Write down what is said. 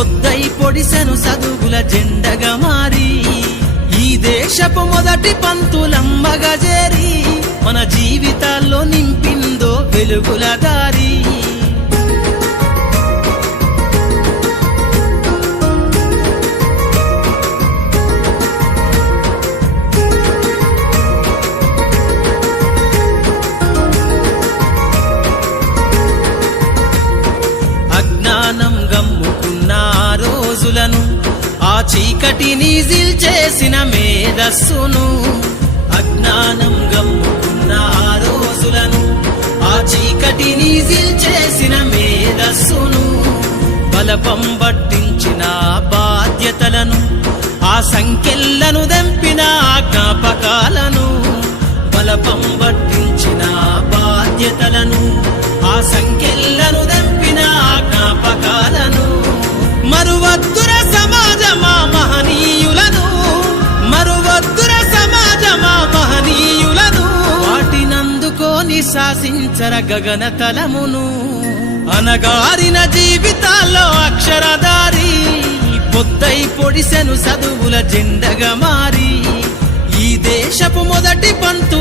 పొద్దై పొడిసెను చదువుల జెండగా మారి ఈ దేశపు మొదటి పంతులమ్మగా చేరి మన జీవితాల్లో నింపిందో వెలుగుల దారి. చీకటిని చేసిన మేధస్సును అజ్ఞానం గమ్ముకున్న ఆ రోజులను ఆ చీకటిని చేసిన మేధస్సును బలపం పట్టించిన బాధ్యతలను ఆ సంఖ్యలను దంపిన ఆ జ్ఞాపకాలను బలపం పట్టించిన బాధ్యతలను ఆ సంఖ్యలను శాసించర గగన తలమును. అనగారిన జీవితాల్లో అక్షరదారి పొద్దై పొడిసెను చదువుల జెండగా మారి. ఈ దేశపు మొదటి పంతు